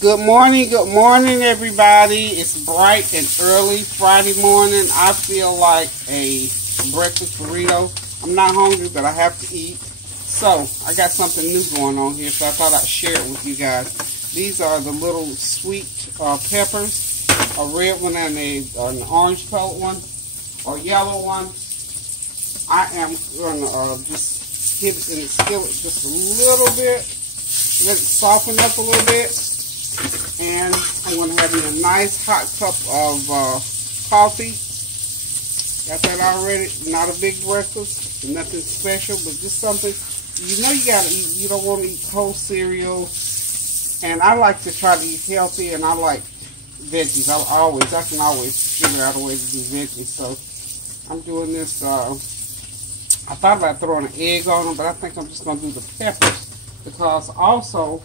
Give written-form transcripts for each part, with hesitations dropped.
Good morning, everybody. It's bright and early Friday morning. I feel like a breakfast burrito. I'm not hungry, but I have to eat. So, I got something new going on here, so I thought I'd share it with you guys. These are the little sweet peppers, a red one and an orange colored one, or yellow one. I am going to just hit it in the skillet just a little bit, let it soften up a little bit. And I'm going to have me a nice hot cup of coffee. Got that already. Not a big breakfast, nothing special, but just something. You know you gotta eat. You don't want to eat cold cereal. And I like to try to eat healthy, and I like veggies. I can always figure out a way to do veggies. So I'm doing this. I thought about throwing an egg on them, but I think I'm just going to do the peppers because also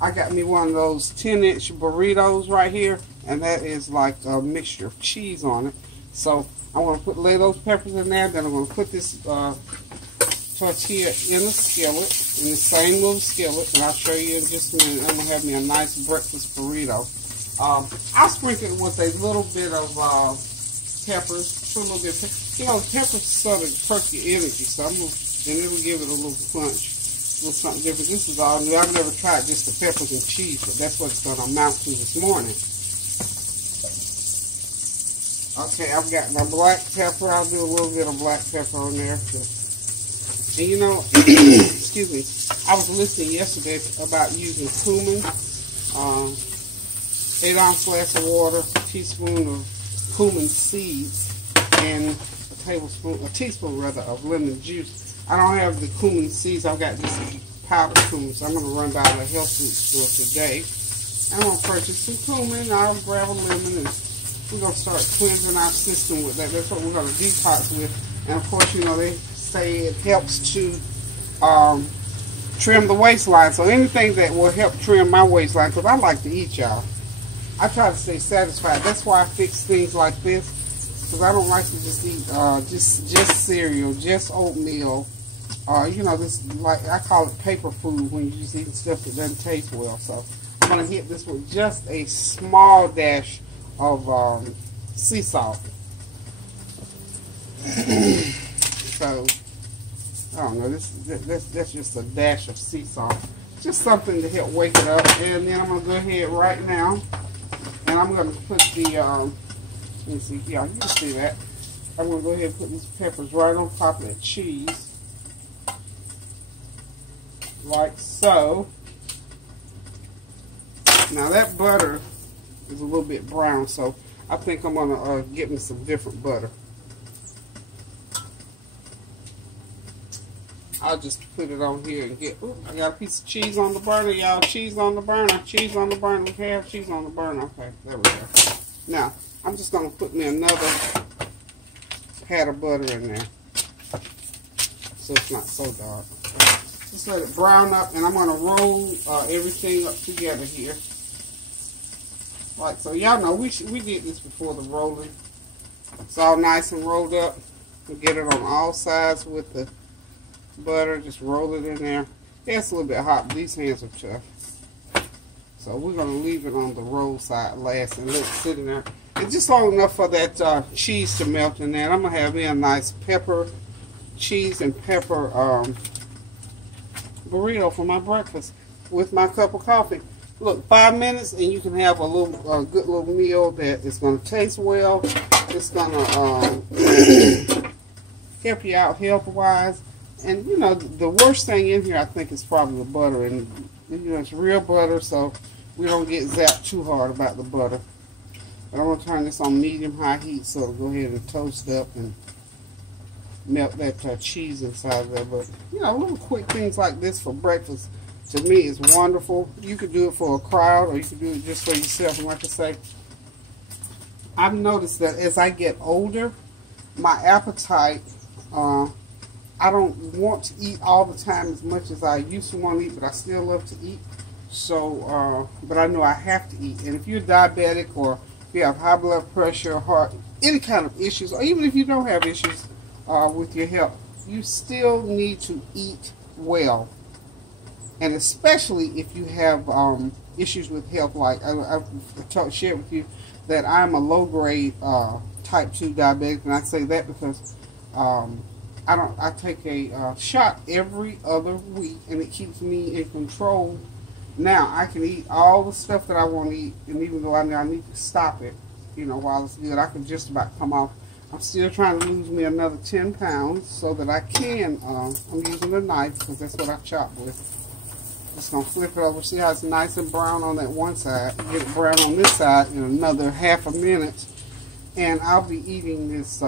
I got me one of those 10-inch burritos right here, and that is like a mixture of cheese on it. So I'm going to lay those peppers in there. Then I'm going to put this tortilla in the skillet, in the same little skillet, and I'll show you in just a minute. I'm going to have me a nice breakfast burrito. I'll sprinkle it with a little bit of peppers, put a little bit of pepper. You know, peppers sort of perk your energy, so and it'll give it a little punch. Something different. This is all new. I've never tried just the peppers and cheese, but that's what it's going to amount to this morning. Okay, I've got my black pepper. I'll do a little bit of black pepper on there. And you know, excuse me, I was listening yesterday about using cumin. 8-ounce glass of water, a teaspoon of cumin seeds, and a teaspoon rather of lemon juice. I don't have the cumin seeds. I've got just powdered cumin, so I'm going to run by the health food store today. I'm going to purchase some cumin. I'll grab a lemon, and we're going to start cleansing our system with that. That's what we're going to detox with. And of course, you know, they say it helps to trim the waistline. So anything that will help trim my waistline, because I like to eat, y'all. I try to stay satisfied. That's why I fix things like this, because I don't like to just eat just cereal, just oatmeal. You know, this, like, I call it paper food when you're just eating stuff that doesn't taste well. So I'm going to hit this with just a small dash of sea salt. So, I don't know, that's just a dash of sea salt. Just something to help wake it up. And then I'm going to go ahead right now, and I'm going to put the, let me see, yeah, you can see that. I'm going to go ahead and put these peppers right on top of that cheese. Like so. Now that butter is a little bit brown, so I think I'm going to get me some different butter. I'll just put it on here and get, ooh, I got a piece of cheese on the burner, y'all. Cheese on the burner, cheese on the burner. We have cheese on the burner. Okay, there we go. Now, I'm just going to put me another pat of butter in there so it's not so dark. Just let it brown up, and I'm going to roll everything up together here. Like so. Y'all know we did this before the rolling. It's all nice and rolled up. We get it on all sides with the butter. Just roll it in there. Yeah, it's a little bit hot, but these hands are tough. So we're going to leave it on the roll side last and let it sit in there. It's just long enough for that cheese to melt in there. I'm going to have me a nice cheese and pepper burrito for my breakfast with my cup of coffee. Look, 5 minutes and you can have a good little meal that is going to taste well. It's going to help you out health-wise. And, you know, the worst thing in here, I think, is probably the butter. And, you know, it's real butter, so we don't get zapped too hard about the butter. But I'm going to turn this on medium-high heat so it'll go ahead and toast up and melt that cheese inside there. But, you know, little quick things like this for breakfast, to me, is wonderful. You could do it for a crowd, or you could do it just for yourself. And like I say, I've noticed that as I get older, my appetite, I don't want to eat all the time as much as I used to want to eat, but I still love to eat. So, but I know I have to eat. And if you're diabetic, or if you have high blood pressure, heart, any kind of issues, or even if you don't have issues with your health, you still need to eat well. And especially if you have issues with health, like I've shared with you that I'm a low-grade type 2 diabetic, and I say that because I take a shot every other week, and it keeps me in control. Now I can eat all the stuff that I want to eat, and even though I need to stop it, you know, while it's good, I can just about come off. I'm still trying to lose me another 10 pounds so that I can. I'm using a knife because that's what I chop with. Just gonna flip it over, see how it's nice and brown on that one side. Get it brown on this side in another half a minute, and I'll be eating this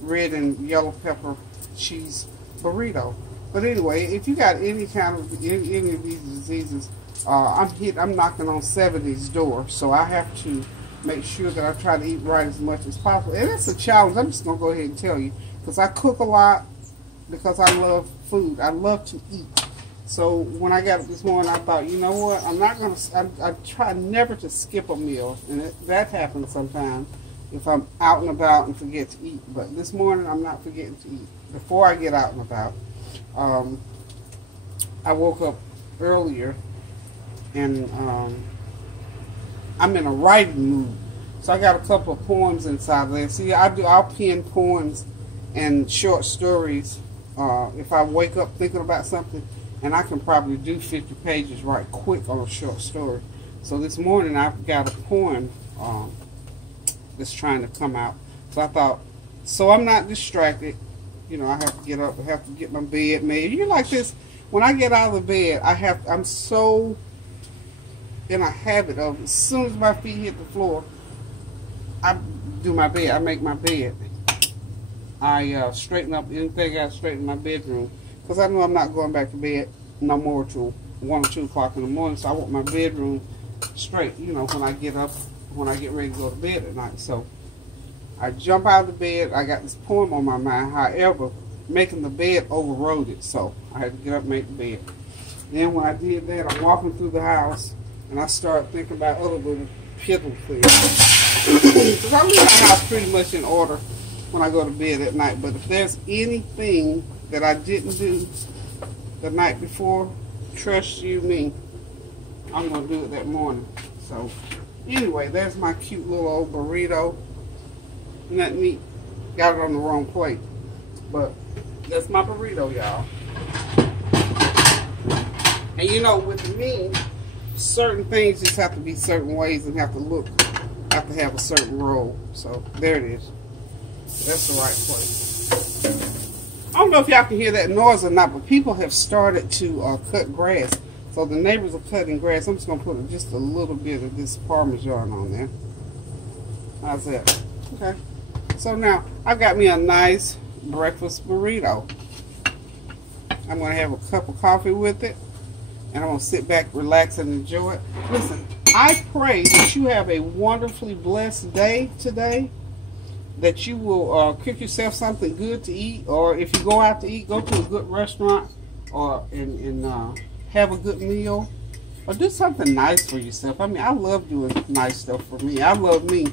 red and yellow pepper cheese burrito. But anyway, if you got any kind of any of these diseases, I'm knocking on 70's door, so I have to make sure that I try to eat right as much as possible. And it's a challenge. I'm just gonna go ahead and tell you, because I cook a lot, because I love food. I love to eat. So when I got up this morning, I thought, you know what? I'm not gonna. I try never to skip a meal, and that happens sometimes if I'm out and about and forget to eat. But this morning, I'm not forgetting to eat. Before I get out and about, I woke up earlier, and I'm in a writing mood. So I got a couple of poems inside there. See, I'll pen poems and short stories if I wake up thinking about something, and I can probably do 50 pages right quick on a short story. So this morning I've got a poem that's trying to come out. So I thought, so I'm not distracted. You know, I have to get up. I have to get my bed made. You're like this. When I get out of the bed, I'm so in a habit of, as soon as my feet hit the floor, I do my bed. I make my bed. I straighten up anything I straighten my bedroom, because I know I'm not going back to bed no more till 1 or 2 o'clock in the morning. So I want my bedroom straight, you know, when I get up, when I get ready to go to bed at night. So I jump out of the bed. I got this poem on my mind. However, making the bed overrode it, so I had to get up and make the bed. Then when I did that, I'm walking through the house, and I started thinking about other little piddle things. Because I leave my house pretty much in order when I go to bed at night. But if there's anything that I didn't do the night before, trust you me, I'm going to do it that morning. So anyway, there's my cute little old burrito. Isn't that neat? Got it on the wrong plate. But that's my burrito, y'all. And you know, with me, certain things just have to be certain ways and have to have a certain role. So there it is. That's the right place. I don't know if y'all can hear that noise or not, but people have started to cut grass. So the neighbors are cutting grass. I'm just going to put just a little bit of this Parmesan on there. How's that? Okay. So now, I've got me a nice breakfast burrito. I'm going to have a cup of coffee with it. And I'm going to sit back, relax, and enjoy it. Listen, I pray that you have a wonderfully blessed day today. That you will cook yourself something good to eat. Or if you go out to eat, go to a good restaurant. Or have a good meal. Or do something nice for yourself. I mean, I love doing nice stuff for me. I love me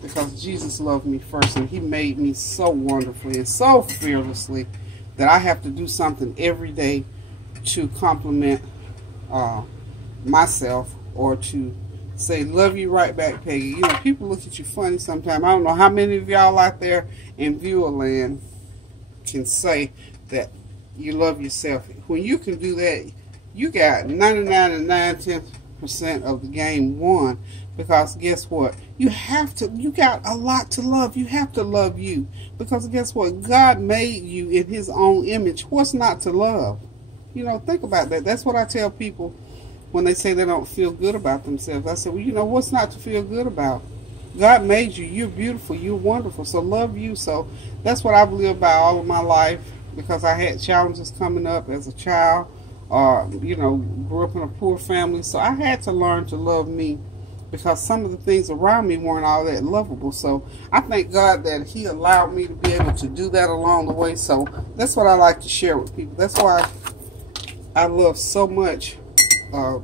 because Jesus loved me first. And He made me so wonderfully and so fearlessly that I have to do something every day to compliment myself, or to say, love you right back, Peggy. You know, people look at you funny sometimes. I don't know how many of y'all out there in viewer land can say that you love yourself. When you can do that, you got 99.9% of the game won. Because guess what? You got a lot to love. You have to love you. Because guess what? God made you in His own image. What's not to love? You know, think about that. That's what I tell people when they say they don't feel good about themselves. I say, well, you know, what's not to feel good about? God made you. You're beautiful. You're wonderful. So love you. So that's what I've lived by all of my life, because I had challenges coming up as a child. You know, grew up in a poor family. So I had to learn to love me, because some of the things around me weren't all that lovable. So I thank God that He allowed me to be able to do that along the way. So that's what I like to share with people. That's why I love so much,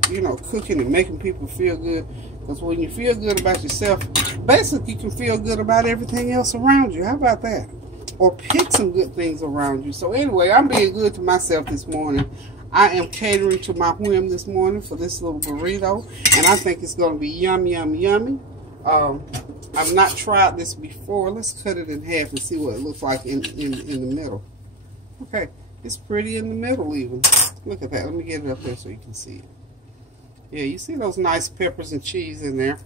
you know, cooking and making people feel good. Because when you feel good about yourself, basically you can feel good about everything else around you. How about that? Or pick some good things around you. So anyway, I'm being good to myself this morning. I am catering to my whim this morning for this little burrito, and I think it's going to be yummy, yummy, yummy. I've not tried this before. Let's cut it in half and see what it looks like in the middle. Okay, it's pretty in the middle even. Look at that. Let me get it up there so you can see it. Yeah, you see those nice peppers and cheese in there.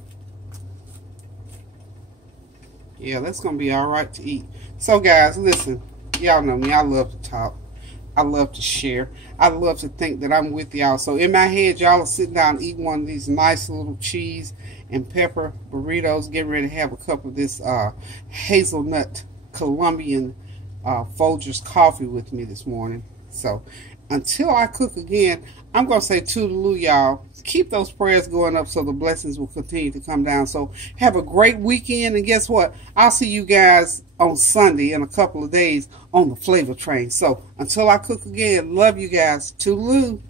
Yeah, that's going to be all right to eat. So, guys, listen. Y'all know me. I love to talk. I love to share. I love to think that I'm with y'all. So, in my head, y'all are sitting down eating one of these nice little cheese and pepper burritos. Getting ready to have a cup of this hazelnut Colombian Folgers coffee with me this morning. So, until I cook again, I'm going to say toodaloo, y'all. Keep those prayers going up so the blessings will continue to come down. So have a great weekend. And guess what? I'll see you guys on Sunday in a couple of days on the Flavor Train. So until I cook again, love you guys. Toodaloo.